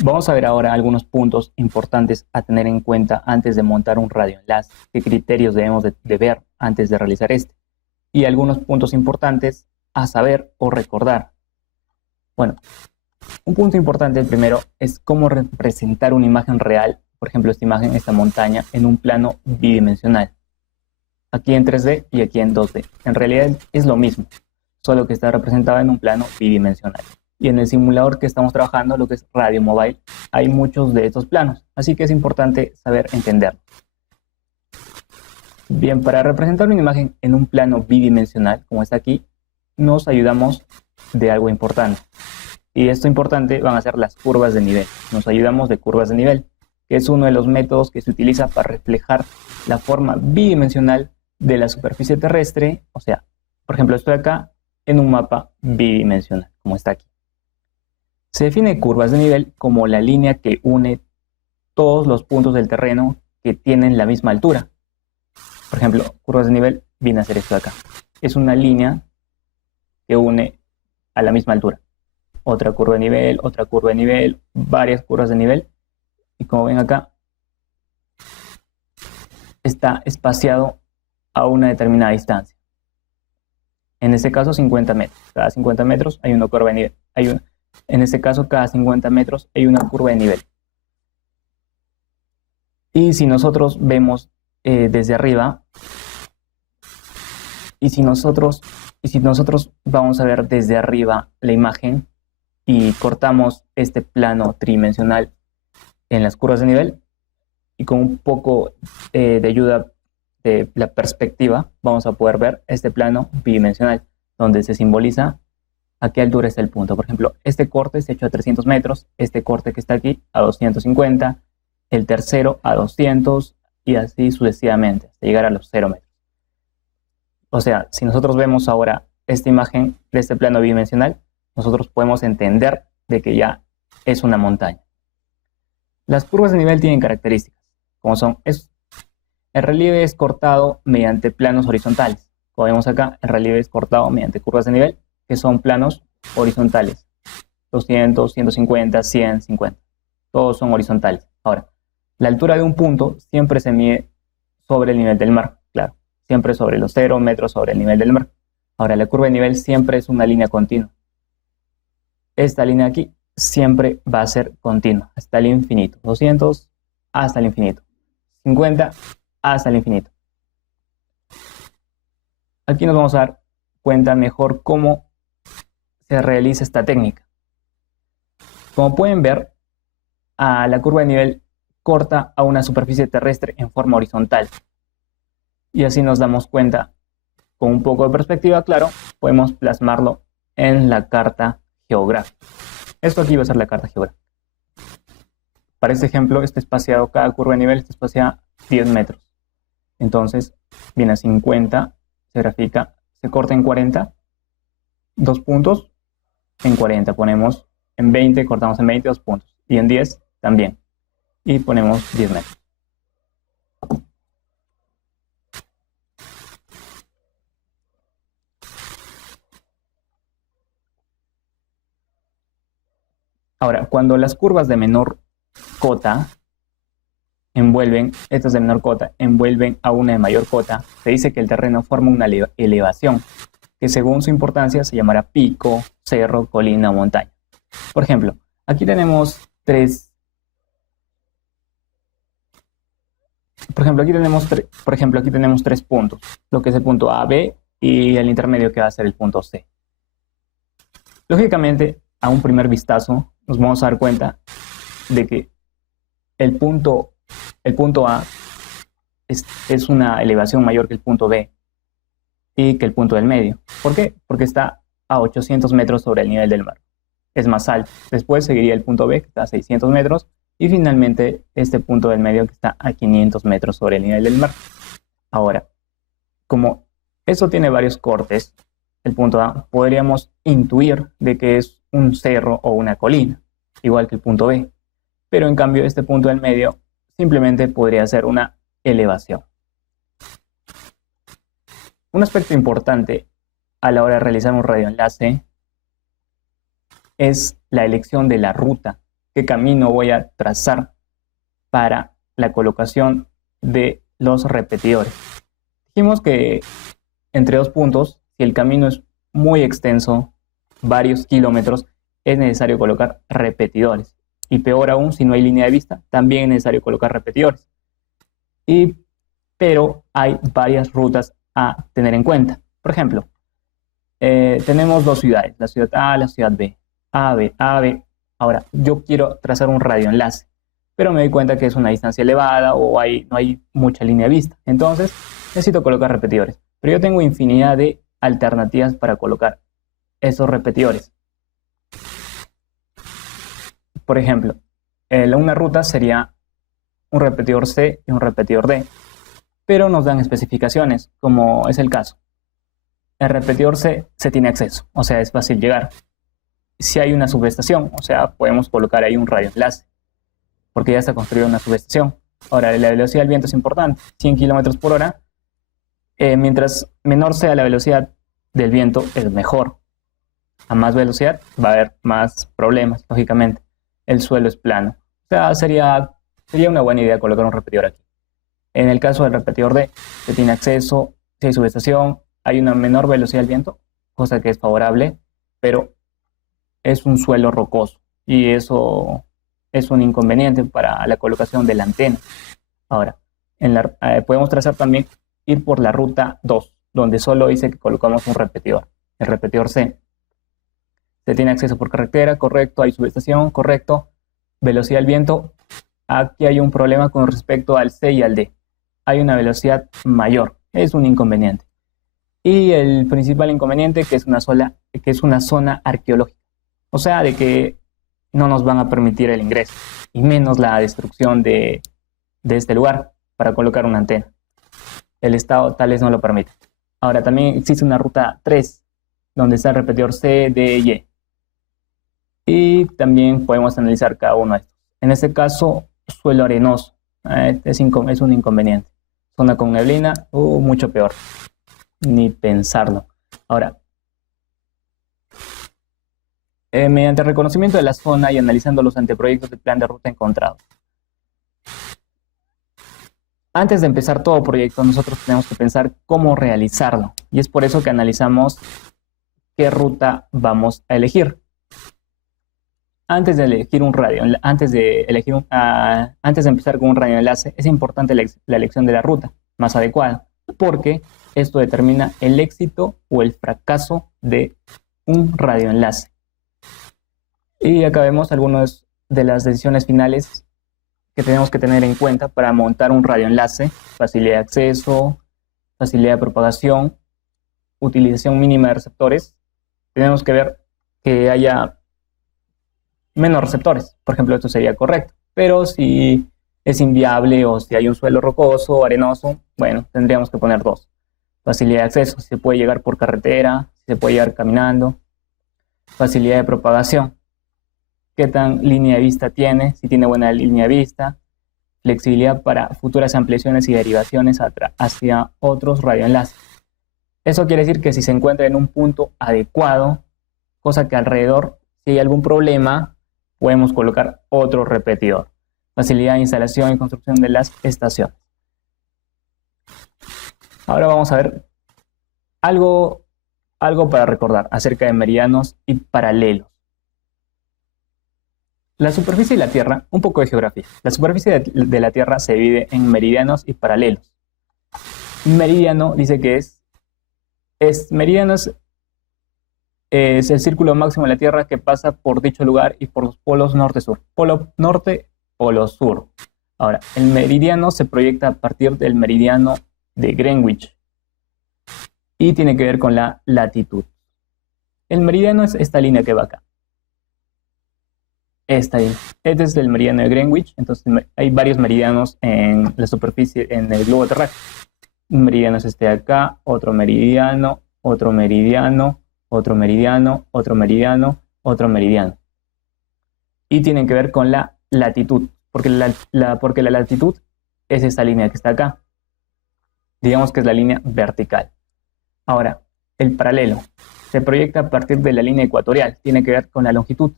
Vamos a ver ahora algunos puntos importantes a tener en cuenta antes de montar un radioenlace, qué criterios debemos de ver antes de realizar este, y algunos puntos importantes a saber o recordar. Bueno, un punto importante, el primero, es cómo representar una imagen real, por ejemplo, esta imagen, esta montaña, en un plano bidimensional. Aquí en 3D y aquí en 2D. En realidad es lo mismo, solo que está representada en un plano bidimensional. Y en el simulador que estamos trabajando, lo que es Radio Mobile, hay muchos de estos planos, así que es importante saber entenderlo. Bien, para representar una imagen en un plano bidimensional, como está aquí, nos ayudamos de algo importante. Y esto importante van a ser las curvas de nivel. Nos ayudamos de curvas de nivel, que es uno de los métodos que se utiliza para reflejar la forma bidimensional de la superficie terrestre. O sea, por ejemplo, estoy acá en un mapa bidimensional, como está aquí. Se define curvas de nivel como la línea que une todos los puntos del terreno que tienen la misma altura. Por ejemplo, curvas de nivel viene a ser esto de acá. Es una línea que une a la misma altura. Otra curva de nivel, varias curvas de nivel. Y como ven acá, está espaciado a una determinada distancia. En este caso, 50 metros. Cada 50 metros hay una curva de nivel. En este caso, cada 50 metros hay una curva de nivel. Y si nosotros vemos desde arriba, y si nosotros vamos a ver desde arriba la imagen y cortamos este plano tridimensional en las curvas de nivel, y con un poco de ayuda de la perspectiva, vamos a poder ver este plano bidimensional, donde se simboliza a qué altura está el punto. Por ejemplo, este corte está hecho a 300 metros, este corte que está aquí a 250, el tercero a 200, y así sucesivamente, hasta llegar a los 0 metros. O sea, si nosotros vemos ahora esta imagen de este plano bidimensional, nosotros podemos entender de que ya es una montaña. Las curvas de nivel tienen características, como son, el relieve es cortado mediante planos horizontales. Como vemos acá, el relieve es cortado mediante curvas de nivel, que son planos horizontales. 200, 150, 100, 50. Todos son horizontales. Ahora, la altura de un punto siempre se mide sobre el nivel del mar, claro. Siempre sobre los 0 metros sobre el nivel del mar. Ahora, la curva de nivel siempre es una línea continua. Esta línea aquí siempre va a ser continua, hasta el infinito. 200 hasta el infinito. 50 hasta el infinito. Aquí nos vamos a dar cuenta mejor cómo se realiza esta técnica. Como pueden ver, la curva de nivel corta a una superficie terrestre en forma horizontal. Y así nos damos cuenta, con un poco de perspectiva, claro, podemos plasmarlo en la carta geográfica. Esto aquí va a ser la carta geográfica. Para este ejemplo, está espaciado, cada curva de nivel está espaciada 10 metros. Entonces, viene a 50, se grafica, se corta en 40, 2 puntos, en 40 ponemos en 20, cortamos en 20, 2 puntos. Y en 10 también. Y ponemos 10 metros. Ahora, cuando las curvas de menor cota estas de menor cota envuelven a una de mayor cota, se dice que el terreno forma una elevación, que según su importancia se llamará pico, cerro, colina o montaña. Por ejemplo, aquí tenemos tres puntos, lo que es el punto A, B y el intermedio que va a ser el punto C. Lógicamente, a un primer vistazo nos vamos a dar cuenta de que el punto A es una elevación mayor que el punto B y que el punto del medio. ¿Por qué? Porque está a 800 metros sobre el nivel del mar. Es más alto. Después seguiría el punto B, que está a 600 metros, y finalmente este punto del medio, que está a 500 metros sobre el nivel del mar. Ahora, como esto tiene varios cortes, el punto A, podríamos intuir de que es un cerro o una colina, igual que el punto B. Pero en cambio, este punto del medio simplemente podría ser una elevación. Un aspecto importante a la hora de realizar un radioenlace es la elección de la ruta qué camino voy a trazar para la colocación de los repetidores. Dijimos que entre dos puntos, si el camino es muy extenso, varios kilómetros, es necesario colocar repetidores. Y peor aún, si no hay línea de vista, también es necesario colocar repetidores. Pero hay varias rutas a tener en cuenta. Por ejemplo, tenemos dos ciudades, la ciudad A, la ciudad B. A, B, A, B. Ahora, yo quiero trazar un radioenlace, pero me doy cuenta que es una distancia elevada o no hay mucha línea de vista. Entonces, necesito colocar repetidores. Pero yo tengo infinidad de alternativas para colocar esos repetidores. Por ejemplo, una ruta sería un repetidor C y un repetidor D, pero nos dan especificaciones, como es el caso. El repetidor C se tiene acceso, o sea, es fácil llegar. Si hay una subestación, o sea, podemos colocar ahí un radioenlace, porque ya está construida una subestación. Ahora, la velocidad del viento es importante, 100 kilómetros por hora. Mientras menor sea la velocidad del viento, es mejor. A más velocidad va a haber más problemas, lógicamente. El suelo es plano. O sea, sería una buena idea colocar un repetidor aquí. En el caso del repetidor D, se tiene acceso, si hay subestación, hay una menor velocidad del viento, cosa que es favorable, pero es un suelo rocoso y eso es un inconveniente para la colocación de la antena. Ahora, podemos trazar también, ir por la ruta 2, donde solo dice que colocamos un repetidor, el repetidor C. Se tiene acceso por carretera, correcto, hay subestación, correcto, velocidad del viento. Aquí hay un problema con respecto al C y al D. Hay una velocidad mayor, es un inconveniente. Y el principal inconveniente que es una zona arqueológica. O sea, de que no nos van a permitir el ingreso, y menos la destrucción de este lugar para colocar una antena. El Estado tal vez no lo permite. Ahora, también existe una ruta 3, donde está el repetidor C, D y E. Y también podemos analizar cada uno de estos. En este caso, suelo arenoso. Es un inconveniente. Zona con neblina, mucho peor. Ni pensarlo. Ahora, mediante el reconocimiento de la zona y analizando los anteproyectos del plan de ruta encontrados. Antes de empezar todo proyecto, nosotros tenemos que pensar cómo realizarlo. Y es por eso que analizamos qué ruta vamos a elegir. Antes de elegir un radio, antes de empezar con un radioenlace, es importante la elección de la ruta más adecuada, porque esto determina el éxito o el fracaso de un radioenlace. Y acá vemos algunas de las decisiones finales que tenemos que tener en cuenta para montar un radioenlace: facilidad de acceso, facilidad de propagación, utilización mínima de receptores. Tenemos que ver que haya menos receptores. Por ejemplo, esto sería correcto. Pero si es inviable o si hay un suelo rocoso o arenoso, bueno, tendríamos que poner 2. Facilidad de acceso, si se puede llegar por carretera, si se puede llegar caminando. Facilidad de propagación, qué tan línea de vista tiene, si tiene buena línea de vista. Flexibilidad para futuras ampliaciones y derivaciones hacia otros radioenlaces. Eso quiere decir que si se encuentra en un punto adecuado, cosa que alrededor, si hay algún problema, podemos colocar otro repetidor. Facilidad de instalación y construcción de las estaciones. Ahora vamos a ver algo para recordar acerca de meridianos y paralelos. La superficie de la Tierra, un poco de geografía. La superficie de la Tierra se divide en meridianos y paralelos. Un meridiano dice que meridianos es el círculo máximo de la Tierra que pasa por dicho lugar y por los polos norte-sur. Polo norte, polo sur. Ahora, el meridiano se proyecta a partir del meridiano de Greenwich y tiene que ver con la latitud. El meridiano es esta línea que va acá. Esta línea. Este es el meridiano de Greenwich. Entonces hay varios meridianos en la superficie, en el globo terráqueo. Un meridiano es este de acá, otro meridiano, otro meridiano, otro meridiano, otro meridiano, otro meridiano. Y tienen que ver con la latitud, porque la latitud es esta línea que está acá. Digamos que es la línea vertical. Ahora, el paralelo se proyecta a partir de la línea ecuatorial, tiene que ver con la longitud.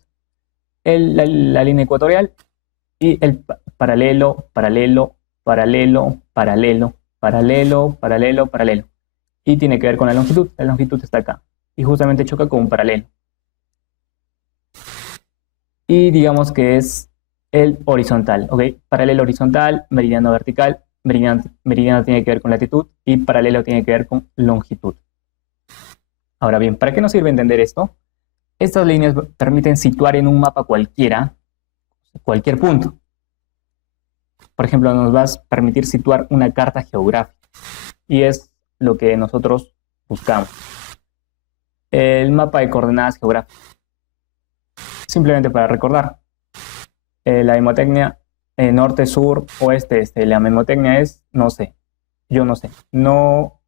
la línea ecuatorial y el paralelo, paralelo, paralelo, paralelo, paralelo, paralelo, paralelo. Y tiene que ver con la longitud. La longitud está acá. Y justamente choca con un paralelo. Y digamos que es el horizontal, ¿ok? Paralelo horizontal, meridiano vertical, meridiano tiene que ver con latitud y paralelo tiene que ver con longitud. Ahora bien, ¿para qué nos sirve entender esto? Estas líneas permiten situar en un mapa cualquiera, cualquier punto. Por ejemplo, nos va a permitir situar una carta geográfica. Y es lo que nosotros buscamos. El mapa de coordenadas geográficas. Simplemente para recordar. La mnemotecnia norte, sur, oeste, este. La mnemotecnia es no sé. Yo no sé. No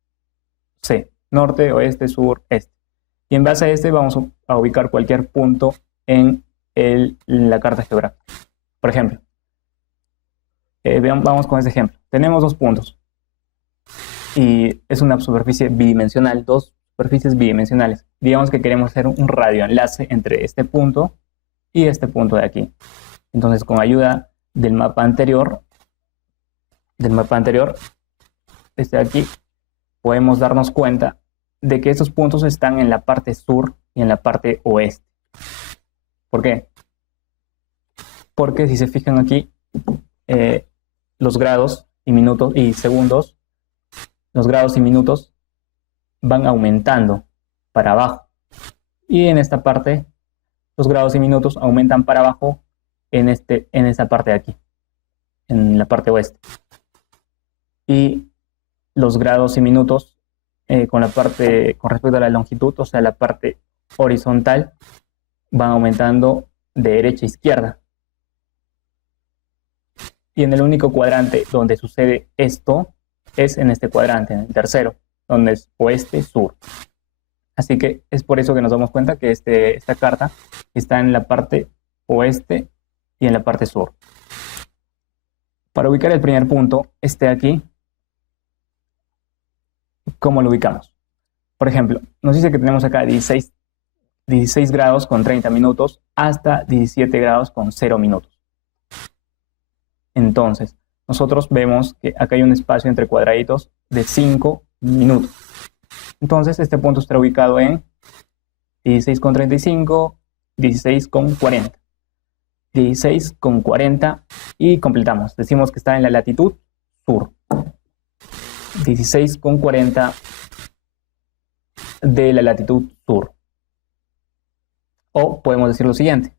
sé. Norte, oeste, sur, este. Y en base a este vamos a ubicar cualquier punto en la carta geográfica. Por ejemplo, vamos con este ejemplo. Tenemos dos puntos. Y es una superficie bidimensional, dos superficies bidimensionales. Digamos que queremos hacer un radioenlace entre este punto y este punto de aquí. Entonces, con ayuda del mapa anterior, este de aquí, podemos darnos cuenta de que estos puntos están en la parte sur y en la parte oeste. ¿Por qué? Porque si se fijan aquí, los grados y minutos y segundos, los grados y minutos van aumentando para abajo. Y en esta parte, los grados y minutos aumentan para abajo en esta parte de aquí, en la parte oeste. Y los grados y minutos con respecto a la longitud, o sea, la parte horizontal, van aumentando de derecha a izquierda. Y en el único cuadrante donde sucede esto es en este cuadrante, en el tercero, donde es oeste-sur. Así que es por eso que nos damos cuenta que esta carta está en la parte oeste y en la parte sur. Para ubicar el primer punto, este de aquí, ¿cómo lo ubicamos? Por ejemplo, nos dice que tenemos acá 16 grados con 30 minutos hasta 17 grados con 0 minutos. Entonces, nosotros vemos que acá hay un espacio entre cuadraditos de 5 minutos. Entonces, este punto estará ubicado en 16,35, 16,40. 16,40 y completamos. Decimos que está en la latitud sur. 16,40 de la latitud sur. O podemos decir lo siguiente.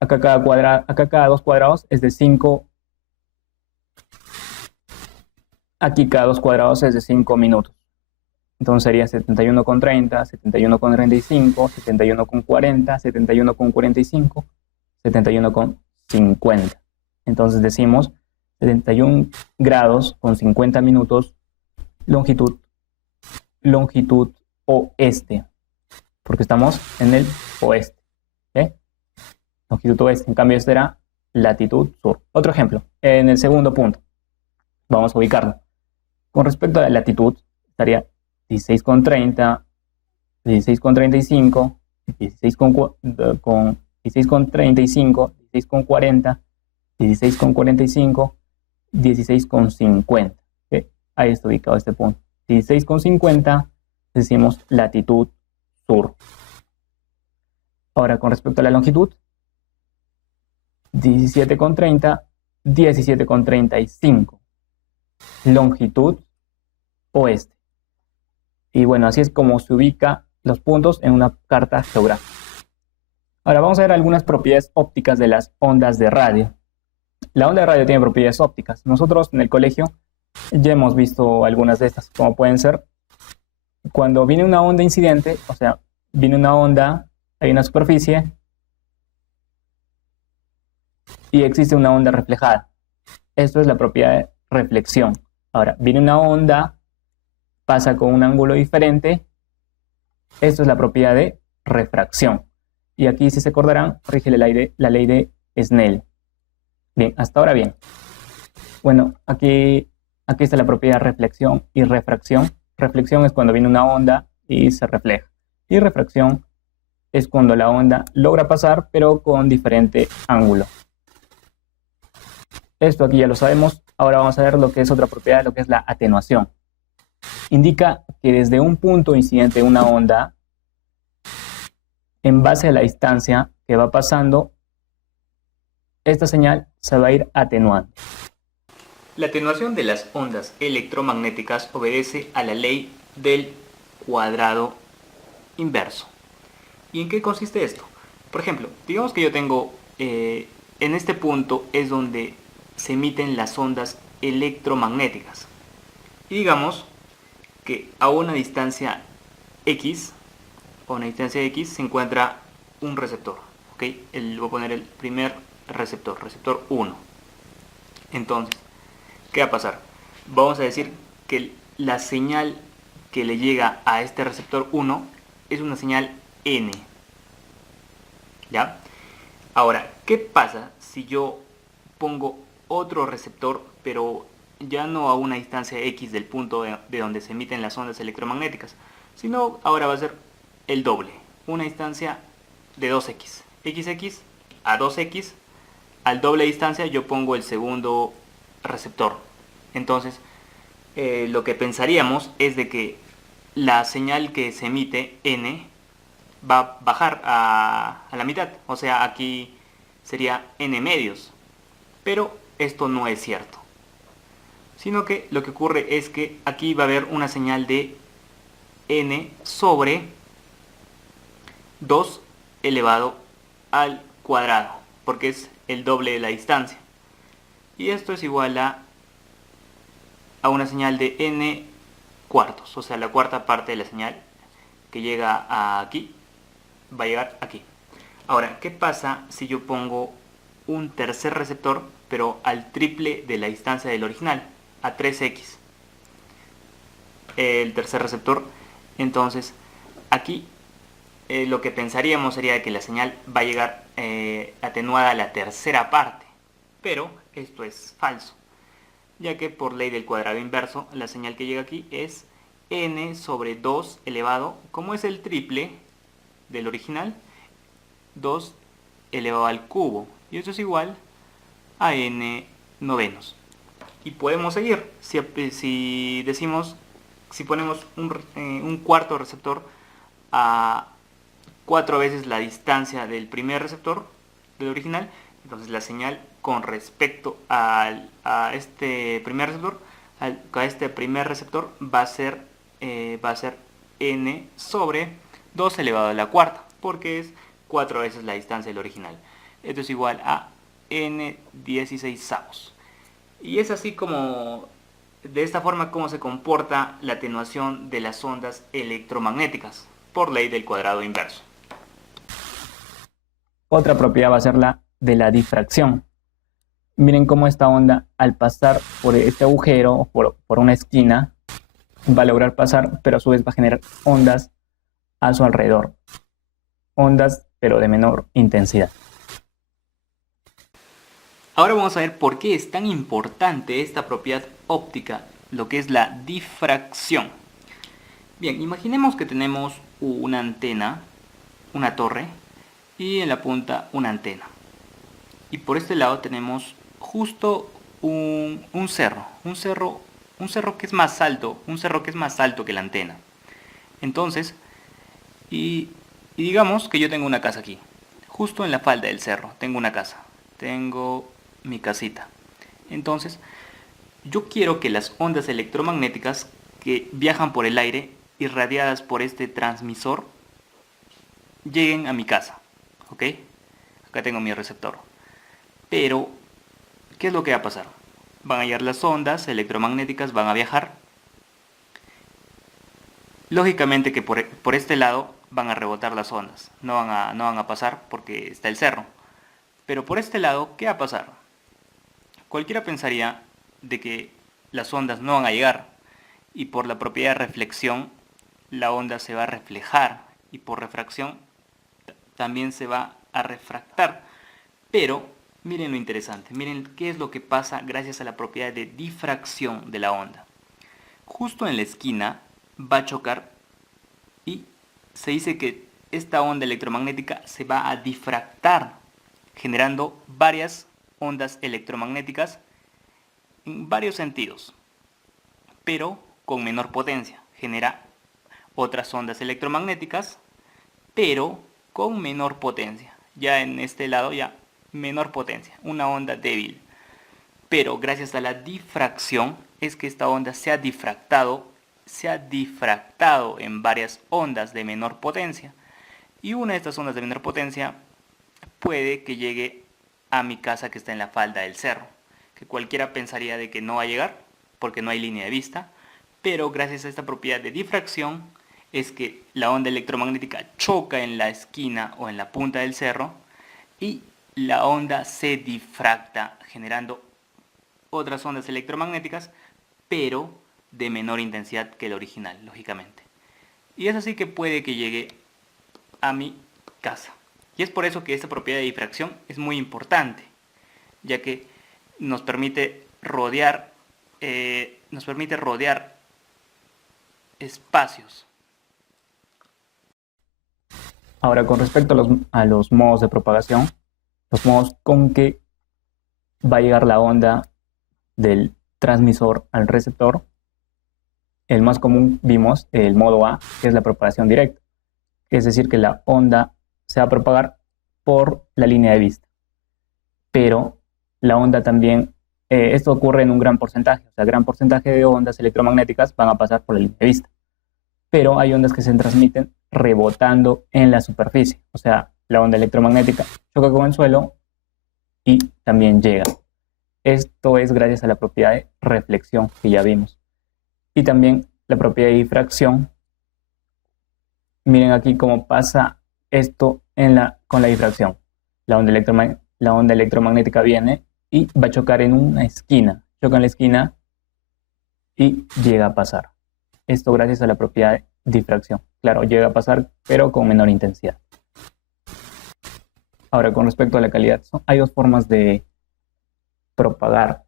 Acá cada dos cuadrados es de 5. Aquí cada dos cuadrados es de 5 minutos. Entonces sería 71,30, 71,35, 71,40, 71,45, 71,50. Entonces decimos 71 grados con 50 minutos, longitud oeste, porque estamos en el oeste. Longitud oeste, en cambio esta era latitud sur. Otro ejemplo, en el segundo punto, vamos a ubicarlo. Con respecto a la latitud, estaría 16,30, 16,35, 16,35, 16,40, 16,45, 16,50. ¿Okay? Ahí está ubicado este punto. 16,50 decimos latitud sur. Ahora, con respecto a la longitud, 17,30, 17,35. Longitud oeste. Y bueno, así es como se ubica los puntos en una carta geográfica. Ahora vamos a ver algunas propiedades ópticas de las ondas de radio. La onda de radio tiene propiedades ópticas. Nosotros en el colegio ya hemos visto algunas de estas, como pueden ser cuando viene una onda incidente, o sea, viene una onda, hay una superficie y existe una onda reflejada. Esto es la propiedad de reflexión. Ahora, viene una onda, pasa con un ángulo diferente. Esto es la propiedad de refracción. Y aquí, si se acordarán, rige la ley de Snell. Bien, hasta ahora bien. Bueno, aquí está la propiedad de reflexión y refracción. Reflexión es cuando viene una onda y se refleja. Y refracción es cuando la onda logra pasar, pero con diferente ángulo. Esto aquí ya lo sabemos. Ahora vamos a ver lo que es otra propiedad, lo que es la atenuación. Indica que desde un punto incidente de una onda, en base a la distancia que va pasando, esta señal se va a ir atenuando. La atenuación de las ondas electromagnéticas obedece a la ley del cuadrado inverso. ¿Y en qué consiste esto? Por ejemplo, digamos que yo tengo, en este punto es donde se emiten las ondas electromagnéticas. Y digamos que a una distancia X, se encuentra un receptor. ¿Ok? Voy a poner el primer receptor, receptor 1. Entonces, ¿qué va a pasar? Vamos a decir que la señal que le llega a este receptor 1 es una señal N. ¿Ya? Ahora, ¿qué pasa si yo pongo otro receptor, pero ya no a una distancia X del punto de donde se emiten las ondas electromagnéticas, sino ahora va a ser el doble, una distancia de 2X, XX a 2X, al doble distancia yo pongo el segundo receptor. Entonces, lo que pensaríamos es de que la señal que se emite, N, va a bajar a la mitad. O sea, aquí sería N medios. Pero esto no es cierto. Sino que lo que ocurre es que aquí va a haber una señal de N sobre 2 elevado al cuadrado. Porque es el doble de la distancia. Y esto es igual a una señal de N cuartos. O sea, la cuarta parte de la señal que llega aquí va a llegar aquí. Ahora, ¿qué pasa si yo pongo un tercer receptor, pero al triple de la distancia del original, a 3X? El tercer receptor, entonces, aquí lo que pensaríamos sería que la señal va a llegar atenuada a la tercera parte, pero esto es falso, ya que por ley del cuadrado inverso, la señal que llega aquí es N sobre 2 elevado, como es el triple del original, 2 elevado al cubo, y eso es igual a n novenos. Y podemos seguir, si decimos, si ponemos un cuarto receptor a 4 veces la distancia del primer receptor, del original, entonces la señal con respecto a este primer receptor, va a ser n sobre 2 elevado a la cuarta, porque es 4 veces la distancia del original. Esto es igual a n 16avos. Y es así como, de esta forma, como se comporta la atenuación de las ondas electromagnéticas, por ley del cuadrado inverso. Otra propiedad va a ser la de la difracción. Miren cómo esta onda, al pasar por este agujero o por una esquina, va a lograr pasar, pero a su vez va a generar ondas a su alrededor. Ondas, pero de menor intensidad. Ahora vamos a ver por qué es tan importante esta propiedad óptica, lo que es la difracción. Bien, imaginemos que tenemos una antena, una torre, y en la punta una antena. Y por este lado tenemos justo un cerro que es más alto, que la antena. Entonces, y digamos que yo tengo una casa aquí, justo en la falda del cerro, tengo una casa, tengo mi casita. Entonces, yo quiero que las ondas electromagnéticas que viajan por el aire, irradiadas por este transmisor, lleguen a mi casa. ¿Ok? Acá tengo mi receptor. Pero, ¿qué es lo que va a pasar? Van a llegar las ondas electromagnéticas, van a viajar. Lógicamente que por este lado van a rebotar las ondas. No van a pasar porque está el cerro. Pero por este lado, ¿qué va a pasar? Cualquiera pensaría de que las ondas no van a llegar. Y por la propiedad de reflexión, la onda se va a reflejar. Y por refracción, también se va a refractar. Pero miren lo interesante, miren qué es lo que pasa gracias a la propiedad de difracción de la onda. Justo en la esquina va a chocar y se dice que esta onda electromagnética se va a difractar, generando varias ondas electromagnéticas en varios sentidos, pero con menor potencia. Genera otras ondas electromagnéticas, pero con menor potencia. Ya en este lado, ya menor potencia, una onda débil. Pero gracias a la difracción es que esta onda se ha difractado en varias ondas de menor potencia. Y una de estas ondas de menor potencia puede que llegue a mi casa que está en la falda del cerro, que cualquiera pensaría de que no va a llegar porque no hay línea de vista, pero gracias a esta propiedad de difracción es que la onda electromagnética choca en la esquina o en la punta del cerro y la onda se difracta, generando otras ondas electromagnéticas, pero de menor intensidad que el original, lógicamente. Y es así que puede que llegue a mi casa. Y es por eso que esta propiedad de difracción es muy importante, ya que nos permite rodear espacios. Ahora, con respecto a los modos de propagación, los modos con que va a llegar la onda del transmisor al receptor, el más común vimos el modo A, que es la propagación directa. Es decir, que la onda se va a propagar por la línea de vista. Pero la onda también, esto ocurre en un gran porcentaje, o sea, gran porcentaje de ondas electromagnéticas van a pasar por la línea de vista. Pero hay ondas que se transmiten rebotando en la superficie, o sea, la onda electromagnética choca con el suelo y también llega. Esto es gracias a la propiedad de reflexión que ya vimos. Y también la propiedad de difracción. Miren aquí cómo pasa esto con la difracción. La onda electromagnética viene y va a chocar en una esquina. Choca en la esquina y llega a pasar. Esto gracias a la propiedad de difracción. Claro, llega a pasar, pero con menor intensidad. Ahora, con respecto a la calidad, hay dos formas de propagar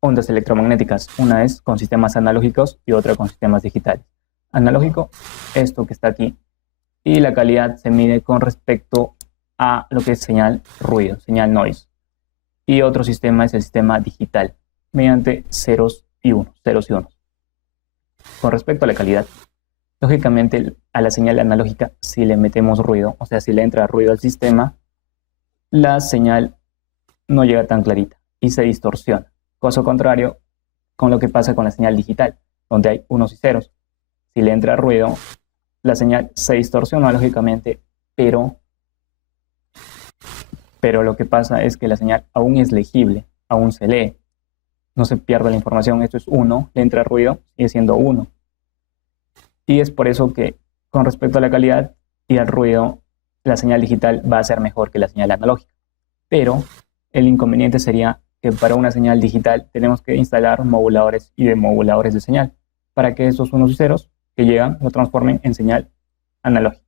ondas electromagnéticas. Una es con sistemas analógicos y otra con sistemas digitales. Analógico, esto que está aquí. Y la calidad se mide con respecto a lo que es señal ruido, señal noise. Y otro sistema es el sistema digital, mediante ceros y unos. Con respecto a la calidad, lógicamente a la señal analógica, si le metemos ruido, o sea, si le entra ruido al sistema, la señal no llega tan clarita y se distorsiona. Caso contrario con lo que pasa con la señal digital, donde hay unos y ceros. Si le entra ruido, la señal se distorsiona lógicamente, pero lo que pasa es que la señal aún es legible, aún se lee. No se pierde la información, esto es 1, le entra ruido, sigue siendo 1. Y es por eso que con respecto a la calidad y al ruido, la señal digital va a ser mejor que la señal analógica. Pero el inconveniente sería que para una señal digital tenemos que instalar moduladores y demoduladores de señal para que esos unos y ceros que llegan lo transformen en señal analógica.